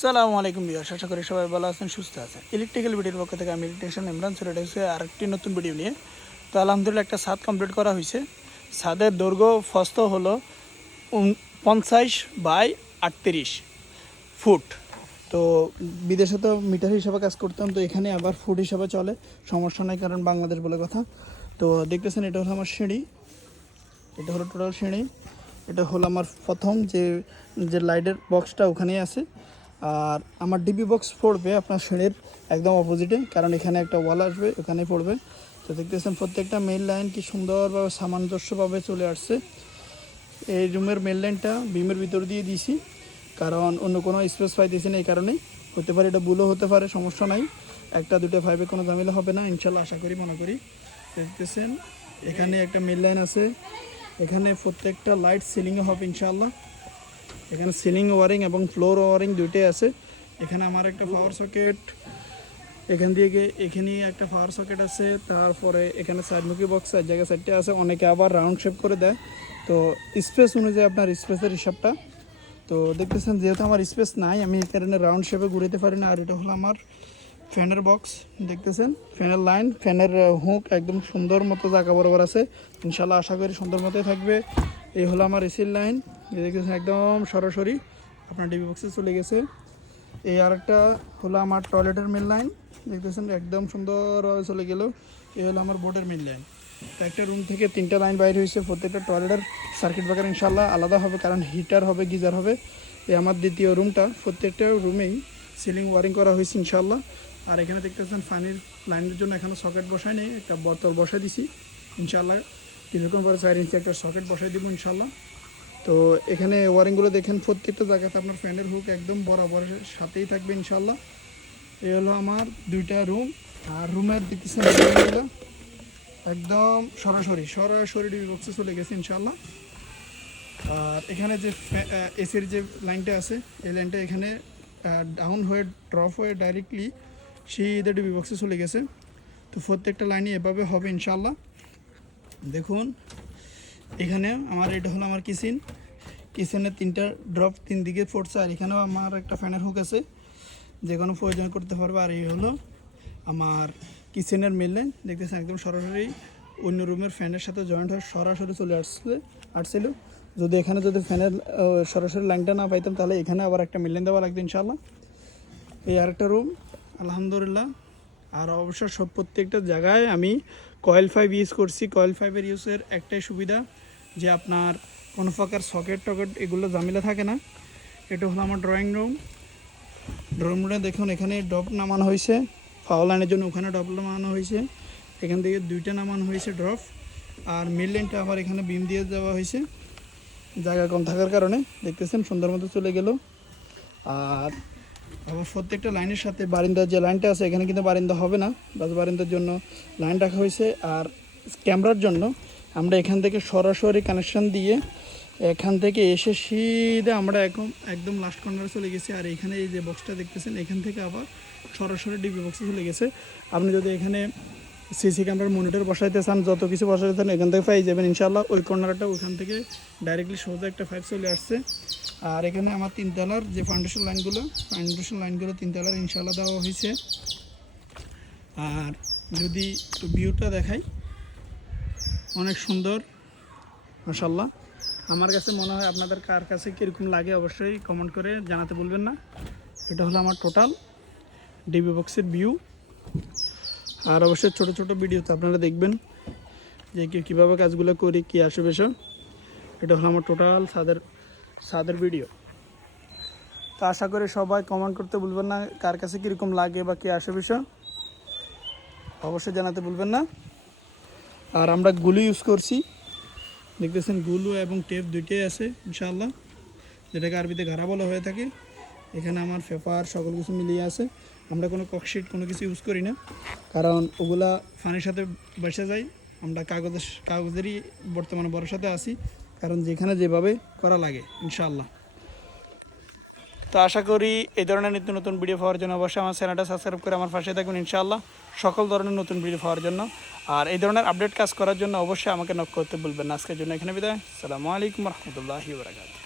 সালামু আলাইকুম ভিউয়ার্স, আশা করি সবাই ভালো আছেন, সুস্থ আছেন। ইলেকট্রিক্যাল ভিডিওর পক্ষ থেকে আমি ইলেকট্রিশিয়ান ইমরান চলে এসেছি আরেকটি নতুন ভিডিও নিয়ে। তো আলহামদুলিল্লাহ একটা ছাদ কমপ্লিট করা হয়েছে। ছাদের দৈর্ঘ্য ফস্ত হলো 50 বাই 38 ফুট। তো বিদেশে তো মিটার হিসাবে কাজ করতাম, তো এখানে আবার ফুট হিসাবে চলে, সমস্যা নাই, কারণ বাংলাদেশ বলে কথা। তো দেখতেছেন এটা হলো আমার সিঁড়ি, এটা হলো টোটাল সিঁড়ি। এটা হলো আমার প্রথম যে লাইটের বক্সটা ওখানেই আছে। আর আমার ডিবি বক্স পড়বে আপনার সিঁড়ির একদম অপোজিটে, কারণ এখানে একটা ওয়াল আসবে, ওখানেই পড়বে। তো দেখতেছেন প্রত্যেকটা মেইন লাইন কি সুন্দরভাবে সামঞ্জস্যভাবে চলে আসছে। এই রুমের মেইন লাইনটা বিমের ভিতর দিয়ে দিয়েছি, কারণ অন্য কোনো স্পেস পাইতেছি না, এই কারণেই। হতে পারে এটা ভুলও হতে পারে, সমস্যা নাই, একটা দুটো ফাইভে কোনো ঝামেলা হবে না ইনশাল্লাহ, আশা করি, মনে করি। দেখতেছেন এখানে একটা মেইন লাইন আছে, এখানে প্রত্যেকটা লাইট সিলিংয়ে হবে ইনশাআল্লাহ। এখানে সিলিং ওয়ারিং এবং ফ্লোর ওয়ারিং দুইটাই আছে। এখানে আমার একটা পাওয়ার সকেট, এখান দিয়ে এখানে একটা পাওয়ার সকেট আছে। তারপরে এখানে সাইডমুখী বক্স এক জায়গায় সাইডটা আছে, অনেকে আবার রাউন্ড শেপ করে দেয়, তো স্পেস অনুযায়ী আপনার স্পেসের হিসাবটা। তো দেখতেছেন যেহেতু আমার স্পেস নাই, আমি এই কারণে রাউন্ড শেপে ঘুরাতে পারি না। আর এটা হলো আমার ফ্যানের বক্স, দেখতেছেন ফ্যানের লাইন, ফ্যানের হুক একদম সুন্দর মতো জায়গা বরাবর আছে ইনশাল্লাহ, আশা করি সুন্দর মতোই থাকবে। এই হলো আমার এসির লাইন, দেখতেছেন একদম সরাসরি আপনার ডিবি বক্সে চলে গেছে। এই আরেকটা হলো আমার টয়লেটের মেন লাইন, দেখতেছেন একদম সুন্দরভাবে চলে গেল। এই হলো আমার বোর্ডের মেন লাইন। তো একটা রুম থেকে তিনটা লাইন বাইরে হয়েছে, প্রত্যেকটা টয়লেটের সার্কিট ব্রেকার ইনশাল্লাহ আলাদা হবে, কারণ হিটার হবে, গিজার হবে। এই আমার দ্বিতীয় রুমটা, প্রত্যেকটা রুমেই সিলিং ওয়ারিং করা হয়েছে ইনশাল্লাহ। আর এখানে দেখতেছেন পানির লাইনের জন্য এখনও সকেট বসাই নেই, একটা বোতল বসাই দিছি ইনশাল্লাহ। কিছুক্ষণ পরে 4 ইঞ্চি একটা সকেট বসাই দিব ইনশাল্লাহ। তো এখানে ওয়ারিংগুলো দেখেন, প্রত্যেকটা জায়গাতে আপনার ফ্যানের হুক একদম বরাবর সাথেই থাকবে ইনশাল্লাহ। এই হলো আমার দুইটা রুম। আর রুমের দেখতেছেন একদম সরাসরি ডিবি বক্সে চলে গেছে ইনশাল্লাহ। আর এখানে যে এসির যে লাইনটা আছে, এই লাইনটা এখানে ডাউন হয়ে ড্রপ হয়ে ডাইরেক্টলি সেই ডিবি বক্সে চলে গেছে। তো প্রত্যেকটা লাইনই এভাবে হবে ইনশাল্লাহ। দেখুন এখানে আমার এটা হলো আমার কিচেনের তিনটা ড্রপ তিন দিকে পড়ছে। আর এখানেও আমার একটা ফ্যানের হুক আছে, যে কোনো প্রয়োজন করতে পারবে। আর এই হলো আমার কিচেনের মেন লাইন, দেখতেছেন একদম সরাসরি অন্য রুমের ফ্যানের সাথে জয়েন্ট হয়ে সরাসরি চলে আসছিল। যদি এখানে ফ্যানের সরাসরি লাইনটা না পাইতাম, তাহলে এখানে আবার একটা মেন লাইন দেওয়া লাগতো ইনশাল্লাহ। এই আরেকটা রুম আলহামদুলিল্লাহ। আর অবশ্য প্রত্যেকটা জায়গায় আমি কয়েল 5 ইউজ করছি। কয়েল 5-এর ইউজের একটাই সুবিধা, যে আপনার কোনো প্রকার সকেট টকেট এগুলো ঝামেলা থাকে না। এটা হলো আমার ড্রয়িং রুমে দেখুন, এখানে ড্রপ নামানো হয়েছে ফাওয়ার লাইনের জন্য, ওখানে ড্রপ নামানো হয়েছে, এখান থেকে দুইটা নামানো হয়েছে ড্রপ। আর মিড লাইনটা আবার এখানে বিম দিয়ে দেওয়া হয়েছে, জায়গা কম থাকার কারণে। দেখতেছেন সুন্দর মতো চলে গেল। আর আবার প্রত্যেকটা লাইনের সাথে বারিন্দার যে লাইনটা আছে, এখানে কিন্তু বারিন্দা হবে না, বাস বারিন্দার জন্য লাইন রাখা হয়েছে। আর ক্যামেরার জন্য আমরা এখান থেকে সরাসরি কানেকশান দিয়ে এখান থেকে এসে সিধা আমরা একদম লাস্ট কর্নারে চলে গেছি। আর এখানে এই যে বক্সটা দেখতেছেন, এখান থেকে আবার সরাসরি ডিবি বক্সে চলে গেছে। আপনি যদি এখানে সিসি ক্যামেরার মনিটর বসাইতে চান, যত কিছু বসাইতে চান এখান থেকে পাই যাবেন ইনশাল্লাহ। ওই কর্নারটা ওইখান থেকে ডাইরেক্টলি সোজা একটা 5 চলে আসছে। আর এখানে আমার 3 তলার যে ফাউন্ডেশন লাইনগুলো 3 তলার ইনশাল্লাহ দেওয়া হয়েছে। আর যদি ভিউটা দেখাই, অনেক সুন্দর মাশাআল্লাহ। আমার কাছে মনে হয় আপনাদের কার কাছে কীরকম লাগে অবশ্যই কমেন্ট করে জানাতে ভুলবেন না। এটা হলো আমার টোটাল ডিবি বক্সের ভিউ। আর অবশ্যই ছোট ছোট ভিডিওতে আপনারা দেখবেন যে কীভাবে কাজগুলো করি, কী আসে বিষয়। এটা হলো আমার টোটাল ছাদের ভিডিও। তো আশা করি সবাই কমেন্ট করতে ভুলবেন না, কার কাছে কীরকম লাগে বা কী আসে বিষয় অবশ্যই জানাতে ভুলবেন না। আর আমরা গুলো ইউজ করছি, দেখতেছেন গুলো এবং টেপ দুইটাই আছে ইনশাআল্লাহ, যেটাকে আরবিতে ঘাড়া বলা হয়ে থাকে। এখানে আমার পেপার সকল কিছু মিলিয়ে আছে। আমরা কোনো ককশিট কোনো কিছু ইউজ করি না, কারণ ওগুলা পানির সাথে বসে যায়। আমরা কাগজেরই বর্তমানে ভরসাতে আছি, কারণ যেখানে যেভাবে করা লাগে ইনশাআল্লাহ। তো আশা করি এই ধরনের নিত্য নতুন ভিডিও পাওয়ার জন্য অবশ্যই আমার চ্যানেলটা সাবস্ক্রাইব করে আমার পাশে থাকুন ইনশাআল্লাহ, সকল ধরনের নতুন ভিডিও পাওয়ার জন্য। আর এই ধরনের আপডেট কাজ করার জন্য অবশ্যই আমাকে নক করতে ভুলবেন না। আজকের জন্য এখানে বিদায়। আসসালামু আলাইকুম রহমতুল্লাহি ওয়া বারাকাতুহু।